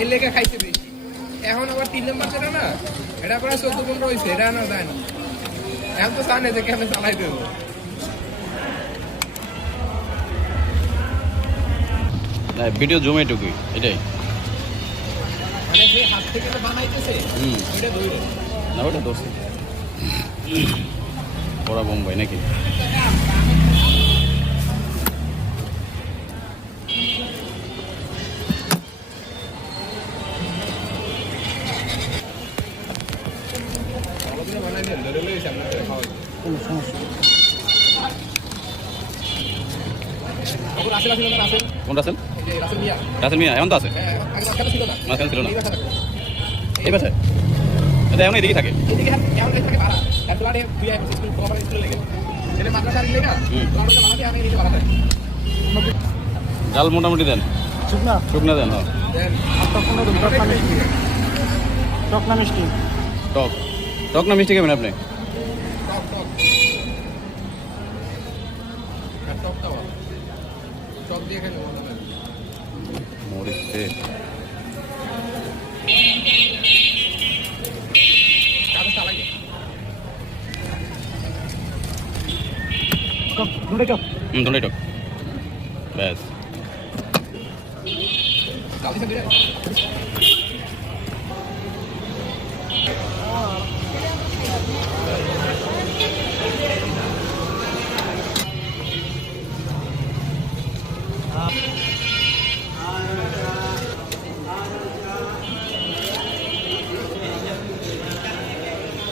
এর লেগে খাইছে বেশি। এখন আবার তিন নম্বর যেটা না এটা প্রায় চোদ্দ পনেরো হয়েছে এটা না যায় না এখন তো জানে যে কেমন চালাই দেবো। ভিডিও জমে টুকুই এটাই। মানে যে হাত থেকে যে বানাইতেছে হুম। ওইটা ধরে না ওটা দোষ ওরা বোম্বাই নাকি? কোনো সমস্যা নেই। রাসেল রাসেল কোনটা আছেন এই যে রাসেল মিয়া রাসেল তো আছে। মাঝখানে ছিল না। মাঝখানে ছিল না। এই পাশে। এটা এখন এদিকে থাকে। জাল মোটামুটি দেন। শুকনা? শুকনা দেন টক টক। টক না মিষ্টি খাবেন আপনি টক টক ব্যাস।